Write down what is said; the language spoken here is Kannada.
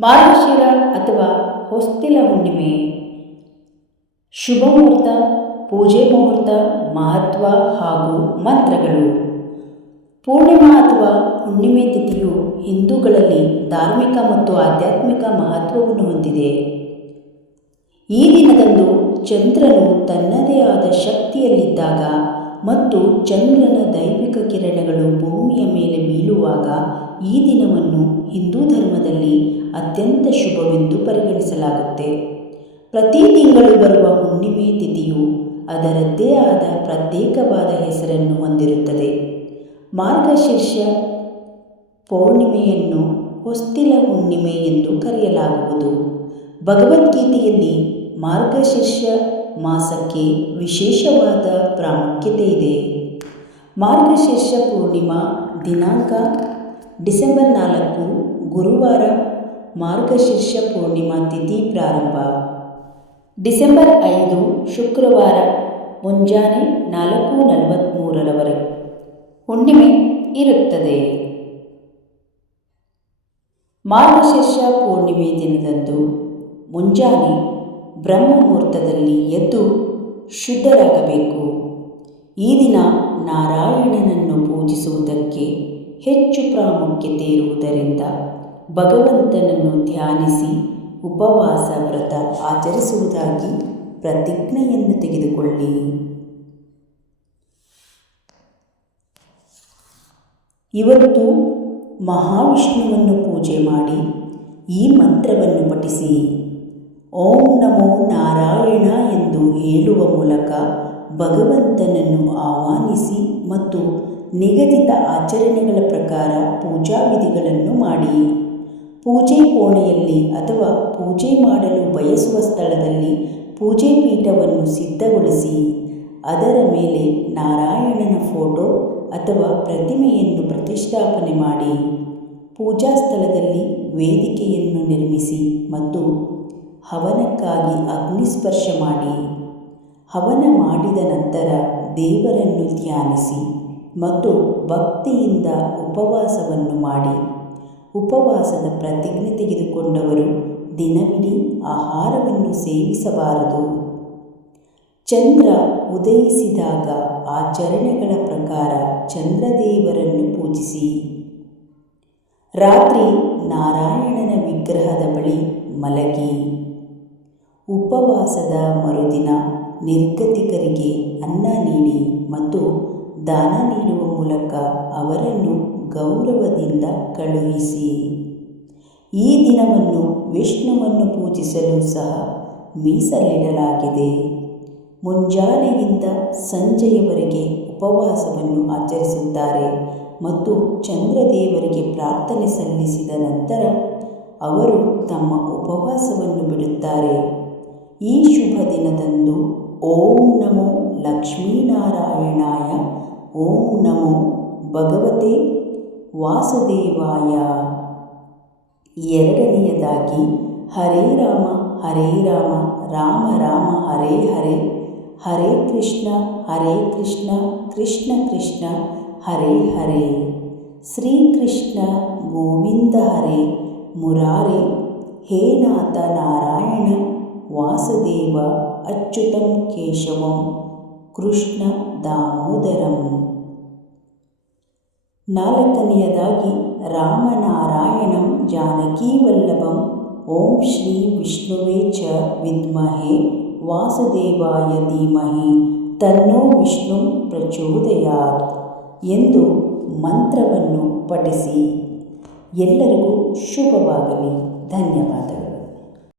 ಮಾರ್ಗಶಿರ ಅಥವಾ ಹೊಸ್ತಿಲ ಹುಣ್ಣಿಮೆ. ಶುಭ ಮುಹೂರ್ತ ಪೂಜೆ ಮುಹೂರ್ತ, ಮಹತ್ವ ಹಾಗೂ ಮಂತ್ರಗಳು. ಪೂರ್ಣಿಮಾ ಅಥವಾ ಹುಣ್ಣಿಮೆ ತಿಥಿಯು ಹಿಂದೂಗಳಲ್ಲಿ ಧಾರ್ಮಿಕ ಮತ್ತು ಆಧ್ಯಾತ್ಮಿಕ ಮಹತ್ವವನ್ನು ಹೊಂದಿದೆ. ಈ ದಿನದಂದು ಚಂದ್ರನು ತನ್ನದೇ ಆದ ಶಕ್ತಿಯಲ್ಲಿದ್ದಾಗ ಮತ್ತು ಚಂದ್ರನ ದೈವಿಕ ಕಿರಣಗಳು ಭೂಮಿಯ ಮೇಲೆ ಬೀಳುವಾಗ ಈ ದಿನವನ್ನು ಹಿಂದೂ ಧರ್ಮದಲ್ಲಿ ಅತ್ಯಂತ ಶುಭವೆಂದು ಪರಿಗಣಿಸಲಾಗುತ್ತೆ. ಪ್ರತಿ ತಿಂಗಳು ಬರುವ ಹುಣ್ಣಿಮೆ ತಿಥಿಯು ಅದರದ್ದೇ ಆದ ಪ್ರತ್ಯೇಕವಾದ ಹೆಸರನ್ನು ಹೊಂದಿರುತ್ತದೆ. ಮಾರ್ಗಶೀರ್ಷ ಪೌರ್ಣಿಮೆಯನ್ನು ಹೊಸ್ತಿಲ ಹುಣ್ಣಿಮೆ ಎಂದು ಕರೆಯಲಾಗುವುದು. ಭಗವದ್ಗೀತೆಯಲ್ಲಿ ಮಾರ್ಗಶೀರ್ಷ ಮಾಸಕ್ಕೆ ವಿಶೇಷವಾದ ಪ್ರಾಮುಖ್ಯತೆ ಇದೆ. ಮಾರ್ಗಶೀರ್ಷ ಪೂರ್ಣಿಮಾ ದಿನಾಂಕ ಡಿಸೆಂಬರ್ ನಾಲ್ಕು, ಗುರುವಾರ ಮಾರ್ಗಶೀರ್ಷ ಪೂರ್ಣಿಮಾ ತಿಥಿ ಪ್ರಾರಂಭ. ಡಿಸೆಂಬರ್ ಐದು, ಶುಕ್ರವಾರ ಮುಂಜಾನೆ ನಾಲ್ಕು ನಲವತ್ತ್ಮೂರರವರೆಗೆ ಹುಣ್ಣಿಮೆ ಇರುತ್ತದೆ. ಮಾರ್ಗಶೀರ್ಷ ಪೂರ್ಣಿಮೆ ದಿನದಂದು ಮುಂಜಾನೆ ಬ್ರಹ್ಮ ಮುಹೂರ್ತದಲ್ಲಿ ಶುದ್ಧರಾಗಬೇಕು. ಈ ದಿನ ನಾರಾಯಣನನ್ನು ಪೂಜಿಸುವುದಕ್ಕೆ ಹೆಚ್ಚು ಪ್ರಾಮುಖ್ಯತೆ ಇರುವುದರಿಂದ ಭಗವಂತನನ್ನು ಧ್ಯಾನಿಸಿ ಉಪವಾಸ ವ್ರತ ಆಚರಿಸುವುದಾಗಿ ಪ್ರತಿಜ್ಞೆಯನ್ನು ತೆಗೆದುಕೊಳ್ಳಿ. ಇವತ್ತು ಮಹಾವಿಷ್ಣುವನ್ನು ಪೂಜೆ ಮಾಡಿ ಈ ಮಂತ್ರವನ್ನು ಪಠಿಸಿ. ಓಂ ನಮೋ ನಾರಾಯಣ ಎಂದು ಹೇಳುವ ಮೂಲಕ ಭಗವಂತನನ್ನು ಆಹ್ವಾನಿಸಿ ಮತ್ತು ನಿಗದಿತ ಆಚರಣೆಗಳ ಪ್ರಕಾರ ಪೂಜಾ ವಿಧಿಗಳನ್ನು ಮಾಡಿ. ಪೂಜೆ ಕೋಣೆಯಲ್ಲಿ ಅಥವಾ ಪೂಜೆ ಮಾಡಲು ಬಯಸುವ ಸ್ಥಳದಲ್ಲಿ ಪೂಜೆ ಪೀಠವನ್ನು ಸಿದ್ಧಗೊಳಿಸಿ, ಅದರ ಮೇಲೆ ನಾರಾಯಣನ ಫೋಟೋ ಅಥವಾ ಪ್ರತಿಮೆಯನ್ನು ಪ್ರತಿಷ್ಠಾಪನೆ ಮಾಡಿ. ಪೂಜಾ ಸ್ಥಳದಲ್ಲಿ ವೇದಿಕೆಯನ್ನು ನಿರ್ಮಿಸಿ ಮತ್ತು ಹವನಕ್ಕಾಗಿ ಅಗ್ನಿಸ್ಪರ್ಶ ಮಾಡಿ. ಹವನ ಮಾಡಿದ ನಂತರ ದೇವರನ್ನು ಧ್ಯಾನಿಸಿ ಮತ್ತು ಭಕ್ತಿಯಿಂದ ಉಪವಾಸವನ್ನು ಮಾಡಿ. ಉಪವಾಸದ ಪ್ರತಿಜ್ಞೆ ತೆಗೆದುಕೊಂಡವರು ದಿನವಿಡೀ ಆಹಾರವನ್ನು ಸೇವಿಸಬಾರದು. ಚಂದ್ರ ಉದಯಿಸಿದಾಗ ಆಚರಣೆಗಳ ಪ್ರಕಾರ ಚಂದ್ರದೇವರನ್ನು ಪೂಜಿಸಿ. ರಾತ್ರಿ ನಾರಾಯಣನ ವಿಗ್ರಹದ ಬಳಿ ಮಲಗಿ. ಉಪವಾಸದ ಮರುದಿನ ನಿರ್ಗತಿಕರಿಗೆ ಅನ್ನ ನೀಡಿ ಮತ್ತು ದಾನ ನೀಡುವ ಮೂಲಕ ಅವರನ್ನು ಗೌರವದಿಂದ ಕಳುಹಿಸಿ. ಈ ದಿನವನ್ನು ವಿಷ್ಣುವನ್ನು ಪೂಜಿಸಲು ಸಹ ಮೀಸಲಿಡಲಾಗಿದೆ. ಮುಂಜಾನೆಯಿಂದ ಸಂಜೆಯವರೆಗೆ ಉಪವಾಸವನ್ನು ಆಚರಿಸುತ್ತಾರೆ ಮತ್ತು ಚಂದ್ರದೇವರಿಗೆ ಪ್ರಾರ್ಥನೆ ಸಲ್ಲಿಸಿದ ನಂತರ ಅವರು ತಮ್ಮ ಉಪವಾಸವನ್ನು ಬಿಡುತ್ತಾರೆ. ಈ ಶುಭ ದಿನದಂದು ಓಂ ನಮೋ ಲಕ್ಷ್ಮೀನಾರಾಯಣಾಯ, ಓಂ ನಮೋ ಭಗವತೆ ವಾಸುದೇವಾಯ. ಎರಡನೆಯದಾಗಿ ಹರೇ ರಾಮ ಹರೇ ರಾಮ ರಾಮ ರಾಮ, ಹರೇ ಹರೇ. ಹರೇ ಕೃಷ್ಣ ಹರೇ ಕೃಷ್ಣ ಕೃಷ್ಣ ಕೃಷ್ಣ, ಹರೇ ಹರೇ. ಶ್ರೀಕೃಷ್ಣ ಗೋವಿಂದ ಹರೇ, ಮುರಾರೇ. ಹೇ ನಾಥ ನಾರಾಯಣ. ವಾಸುದೇವ ಅಚ್ಯುತಂ ಕೇಶವಂ ಕೃಷ್ಣ ದಾಮೋದರಂ. ನಾಲ್ಕನೆಯದಾಗಿ ರಾಮನಾರಾಯಣಂ ಜಾನಕೀವಲ್ಲಭಂ ಓಂ ಶ್ರೀ ವಿಷ್ಣುವೇ ಚ ವಿದ್ಮಹೆ ವಾಸುದೇವಾಯ ಧೀಮಹಿ ತನ್ನೋ ವಿಷ್ಣು ಪ್ರಚೋದಯಾತ್ ಎಂದು ಮಂತ್ರವನ್ನು ಪಠಿಸಿ. ಎಲ್ಲರಿಗೂ ಶುಭವಾಗಲಿ. ಧನ್ಯವಾದಗಳು.